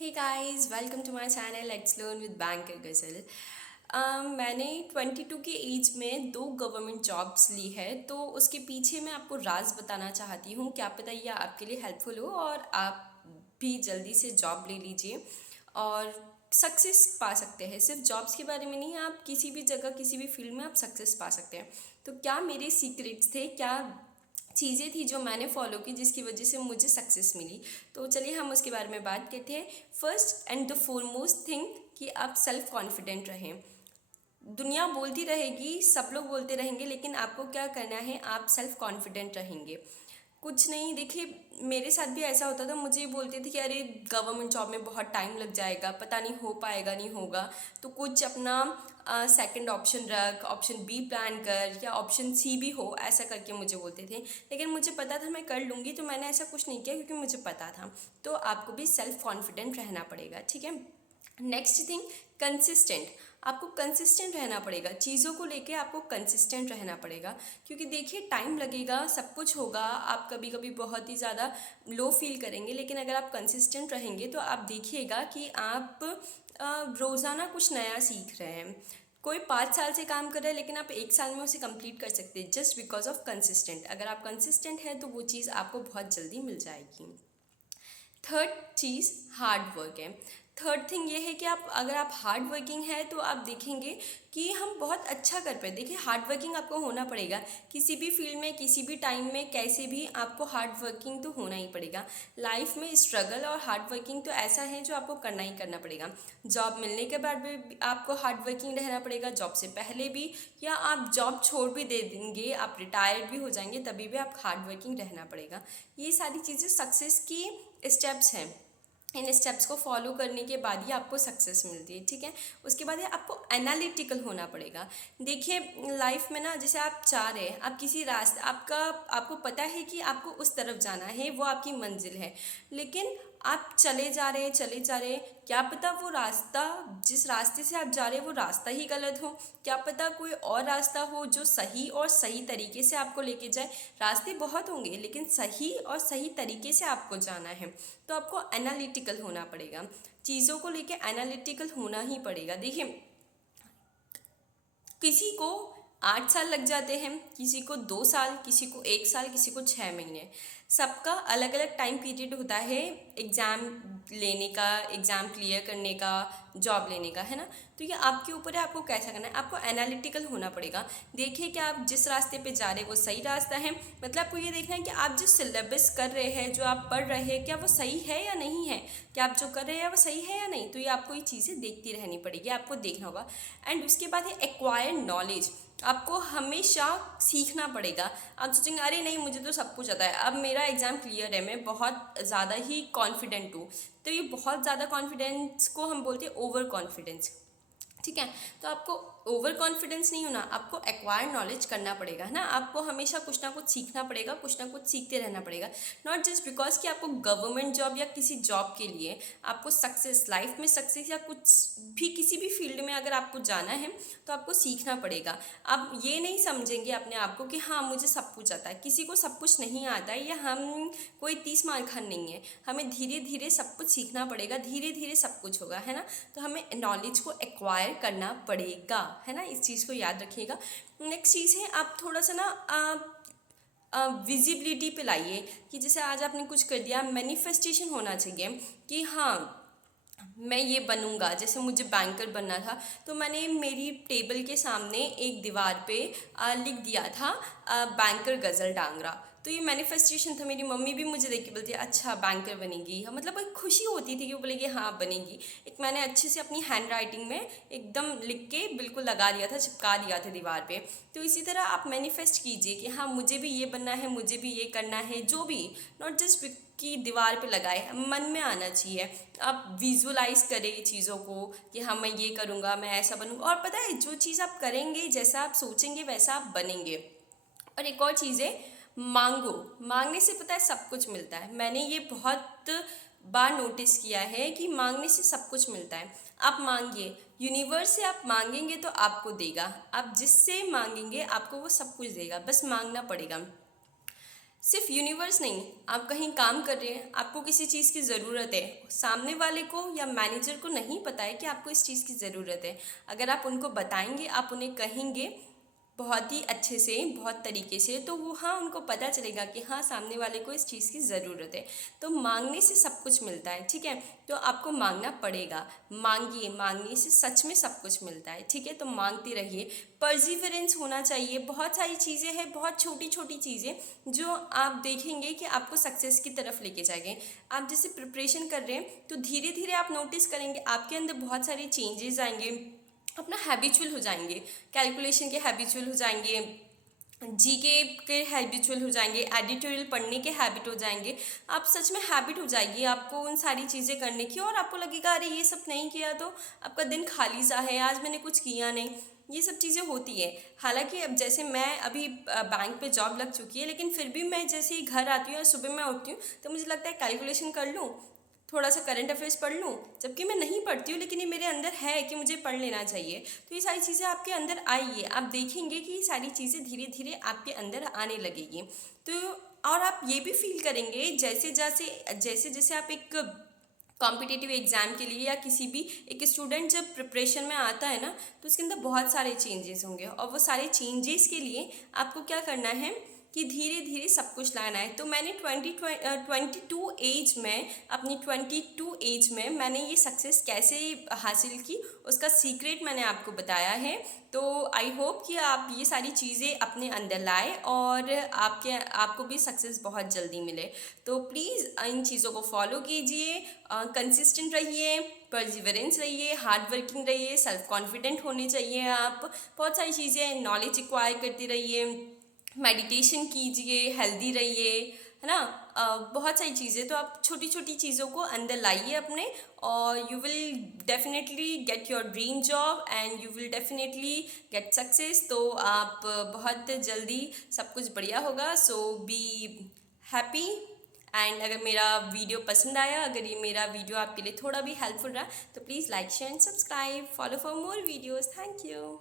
Hey guys, welcome to my channel let's learn with banker Ghazal. मैंने 22 के as में दो गवर्नमेंट जॉब्स ली है, तो उसके पीछे मैं आपको राज बताना चाहती हूँ। क्या पता ये आपके लिए हेल्पफुल हो और आप भी जल्दी से जॉब ले लीजिए और सक्सेस पा सकते हैं। सिर्फ जॉब्स के बारे में नहीं, आप किसी भी जगह किसी भी फील्ड में आप सक्सेस पा सकते हैं। तो क्या मेरे सीक्रेट्स थे, क्या चीज़ें थी जो मैंने फॉलो की जिसकी वजह से मुझे सक्सेस मिली, तो चलिए हम उसके बारे में बात करते हैं। First and the foremost thing कि आप सेल्फ कॉन्फिडेंट रहें। दुनिया बोलती रहेगी, सब लोग बोलते रहेंगे, लेकिन आपको क्या करना है, आप सेल्फ कॉन्फिडेंट रहेंगे। कुछ नहीं, देखिए मेरे साथ भी ऐसा होता था। मुझे बोलते थे कि अरे गवर्नमेंट जॉब में बहुत टाइम लग जाएगा, पता नहीं हो पाएगा नहीं होगा, तो कुछ अपना सेकंड ऑप्शन रख, ऑप्शन बी प्लान कर या ऑप्शन सी भी हो, ऐसा करके मुझे बोलते थे। लेकिन मुझे पता था मैं कर लूँगी, तो मैंने ऐसा कुछ नहीं किया क्योंकि मुझे पता था। तो आपको भी सेल्फ कॉन्फिडेंट रहना पड़ेगा, ठीक है। Next thing, consistent. आपको कंसिस्टेंट रहना पड़ेगा, चीज़ों को लेके आपको कंसिस्टेंट रहना पड़ेगा। क्योंकि देखिए टाइम लगेगा, सब कुछ होगा, आप कभी कभी बहुत ही ज़्यादा लो फील करेंगे, लेकिन अगर आप कंसिस्टेंट रहेंगे तो आप देखिएगा कि आप रोज़ाना कुछ नया सीख रहे हैं। कोई 5 साल से काम कर रहा है लेकिन आप 1 साल में उसे कंप्लीट कर सकते हैं, जस्ट बिकॉज ऑफ कंसिस्टेंट। अगर आप कंसिस्टेंट है तो वो चीज़ आपको बहुत जल्दी मिल जाएगी। थर्ड चीज़ हार्ड वर्क है। थर्ड थिंग ये है कि अगर आप हार्ड वर्किंग है तो आप देखेंगे कि हम बहुत अच्छा कर पाए। देखिए हार्ड वर्किंग आपको होना पड़ेगा, किसी भी फील्ड में किसी भी टाइम में कैसे भी आपको हार्ड वर्किंग तो होना ही पड़ेगा। लाइफ में स्ट्रगल और हार्ड वर्किंग तो ऐसा है जो आपको करना ही करना पड़ेगा। जॉब मिलने के बाद भी आपको हार्ड वर्किंग रहना पड़ेगा, जॉब से पहले भी, या आप जॉब छोड़ भी दे देंगे, आप रिटायर्ड भी हो जाएंगे, तभी भी आप हार्ड वर्किंग रहना पड़ेगा। ये सारी चीज़ें सक्सेस की स्टेप्स हैं। इन स्टेप्स को फॉलो करने के बाद ही आपको सक्सेस मिलती है, ठीक है। उसके बाद है आपको एनालिटिकल होना पड़ेगा। देखिए लाइफ में ना, जैसे आप चाह रहे हैं, आप किसी रास्ते, आपको पता है कि आपको उस तरफ जाना है, वो आपकी मंजिल है, लेकिन आप चले जा रहे हैं, क्या पता वो रास्ता, जिस रास्ते से आप जा रहे हैं वो रास्ता ही गलत हो। क्या पता कोई और रास्ता हो जो सही और सही तरीके से आपको लेके जाए। रास्ते बहुत होंगे लेकिन सही और सही तरीके से आपको जाना है, तो आपको एनालिटिकल होना पड़ेगा। चीज़ों को लेके एनालिटिकल होना ही पड़ेगा। देखिए किसी को 8 साल लग जाते हैं, किसी को 2 साल, किसी को 1 साल, किसी को 6 महीने। सबका अलग अलग टाइम पीरियड होता है एग्ज़ाम लेने का, एग्ज़ाम क्लियर करने का, जॉब लेने का, है ना। तो ये आपके ऊपर है, आपको कैसा करना है। आपको एनालिटिकल होना पड़ेगा। देखिए कि आप जिस रास्ते पे जा रहे हैं वो सही रास्ता है। मतलब आपको ये देखना है कि आप जिस सिलेबस कर रहे हैं, जो आप पढ़ रहे हैं, क्या वो सही है या नहीं है, क्या आप जो कर रहे हैं वो सही है या नहीं। तो ये आपको ये चीज़ें देखती रहनी पड़ेगी, आपको देखना होगा। एंड उसके बाद है एक्वायर नॉलेज। आपको हमेशा सीखना पड़ेगा। आप सोचेंगे अरे नहीं मुझे तो सब कुछ आता है, अब मेरा एग्ज़ाम क्लियर है, मैं बहुत ज़्यादा ही कॉन्फिडेंट हूँ। तो ये बहुत ज़्यादा कॉन्फिडेंस को हम बोलते हैं ओवर कॉन्फिडेंस, ठीक है। तो आपको ओवर कॉन्फिडेंस नहीं होना, आपको एक्वायर नॉलेज करना पड़ेगा, है ना। आपको हमेशा कुछ ना कुछ सीखना पड़ेगा, कुछ ना कुछ सीखते रहना पड़ेगा। नॉट जस्ट बिकॉज कि आपको गवर्नमेंट जॉब या किसी जॉब के लिए आपको सक्सेस, लाइफ में सक्सेस या कुछ भी किसी भी फील्ड में अगर आपको जाना है तो आपको सीखना पड़ेगा। आप ये नहीं समझेंगे अपने आप को कि हाँ मुझे सब कुछ आता है। किसी को सब कुछ नहीं आता है, या हम कोई 30 मार खान नहीं है। हमें धीरे धीरे सब कुछ सीखना पड़ेगा, धीरे धीरे सब कुछ होगा, है ना। तो हमें नॉलेज को एक्वायर करना पड़ेगा, है ना, इस चीज़ को याद रखिएगा। नेक्स्ट चीज़ है, आप थोड़ा सा ना विजिबिलिटी पे लाइए कि जैसे आज आपने कुछ कर दिया, मैनिफेस्टेशन होना चाहिए कि हाँ मैं ये बनूंगा। जैसे मुझे बैंकर बनना था, तो मैंने मेरी टेबल के सामने एक दीवार पे लिख दिया था बैंकर गज़ल डांगरा। तो ये मैनिफेस्टेशन था। मेरी मम्मी भी मुझे देख के बोलती है अच्छा बैंकर बनेगी, हाँ, मतलब एक खुशी होती थी कि वो बोलेगी हाँ बनेगी। एक मैंने अच्छे से अपनी हैंड राइटिंग में एकदम लिख के बिल्कुल लगा दिया था, चिपका दिया था दीवार पे। तो इसी तरह आप मैनिफेस्ट कीजिए कि हाँ मुझे भी ये बनना है, मुझे भी ये करना है, जो भी, नॉट जस्ट कि दीवार पे लगाए, मन में आना चाहिए। आप विजुअलाइज करें चीज़ों को कि हाँ मैं ये करूँगा, मैं ऐसा बनूँगा। और पता है जो चीज़ आप करेंगे, जैसा आप सोचेंगे वैसा आप बनेंगे। और एक और चीज़ है, मांगो। मांगने से पता है सब कुछ मिलता है। मैंने ये बहुत बार नोटिस किया है कि मांगने से सब कुछ मिलता है। आप मांगिए, यूनिवर्स से आप मांगेंगे तो आपको देगा। आप जिससे मांगेंगे आपको वो सब कुछ देगा, बस मांगना पड़ेगा। सिर्फ यूनिवर्स नहीं, आप कहीं काम कर रहे हैं, आपको किसी चीज़ की ज़रूरत है, सामने वाले को या मैनेजर को नहीं पता है कि आपको इस चीज़ की ज़रूरत है। अगर आप उनको बताएंगे, आप उन्हें कहेंगे बहुत ही अच्छे से, बहुत तरीके से, तो वो हाँ, उनको पता चलेगा कि हाँ, सामने वाले को इस चीज़ की ज़रूरत है। तो मांगने से सब कुछ मिलता है, ठीक है। तो आपको मांगना पड़ेगा, मांगिए, मांगने से सच में सब कुछ मिलता है, ठीक है। तो मांगते रहिए, परसिवरेंस होना चाहिए। बहुत सारी चीज़ें हैं, बहुत छोटी छोटी चीज़ें जो आप देखेंगे कि आपको सक्सेस की तरफ लेके जाएंगे। आप जैसे प्रिपरेशन कर रहे हैं तो धीरे धीरे आप नोटिस करेंगे आपके अंदर बहुत सारे चेंजेस आएंगे, अपना हैबिचुअल हो जाएंगे, कैलकुलेशन के हैबिचुअल हो जाएंगे, जीके के हैबिचुअल हो जाएंगे, एडिटोरियल पढ़ने के हैबिट हो जाएंगे। आप सच में हैबिट हो जाएगी आपको उन सारी चीज़ें करने की, और आपको लगेगा अरे ये सब नहीं किया तो आपका दिन खाली सा है, आज मैंने कुछ किया नहीं। ये सब चीज़ें होती है। हालांकि अब जैसे मैं अभी बैंक पे जॉब लग चुकी है, लेकिन फिर भी मैं जैसे ही घर आती हूँ या सुबह मैं उठती हूँ तो मुझे लगता है कैलकुलेशन कर लूँ, थोड़ा सा करंट अफेयर्स पढ़ लूँ, जबकि मैं नहीं पढ़ती हूँ, लेकिन ये मेरे अंदर है कि मुझे पढ़ लेना चाहिए। तो ये सारी चीज़ें आपके अंदर आइए, आप देखेंगे कि ये सारी चीज़ें धीरे धीरे आपके अंदर आने लगेगी। तो और आप ये भी फील करेंगे जैसे जैसे जैसे जैसे आप एक कॉम्पिटिटिव एग्ज़ाम के लिए या किसी भी एक स्टूडेंट जब प्रिपरेशन में आता है ना, तो उसके अंदर बहुत सारे चेंजेस होंगे, और वो सारे चेंजेस के लिए आपको क्या करना है कि धीरे धीरे सब कुछ लाना है। तो मैंने 22 एज में, अपनी 22 एज में मैंने ये सक्सेस कैसे हासिल की, उसका सीक्रेट मैंने आपको बताया है। तो आई होप कि आप ये सारी चीज़ें अपने अंदर लाए और आपको भी सक्सेस बहुत जल्दी मिले। तो प्लीज़ इन चीज़ों को फॉलो कीजिए, कंसिस्टेंट रहिए, परसिवरेंस रहिए, हार्ड वर्किंग रहिए, सेल्फ कॉन्फिडेंट होने चाहिए आप। बहुत सारी चीज़ें, नॉलेज एक्वायर करते रहिए, मेडिटेशन कीजिए, हेल्दी रहिए, है ना। बहुत सारी चीज़ें, तो आप छोटी छोटी चीज़ों को अंदर लाइए अपने, और you will definitely get your dream job and you will definitely get success. तो आप बहुत जल्दी सब कुछ बढ़िया होगा। सो बी हैप्पी। एंड अगर मेरा वीडियो पसंद आया, अगर ये मेरा वीडियो आपके लिए थोड़ा भी हेल्पफुल रहा, तो please like share and subscribe, follow for more videos. Thank you.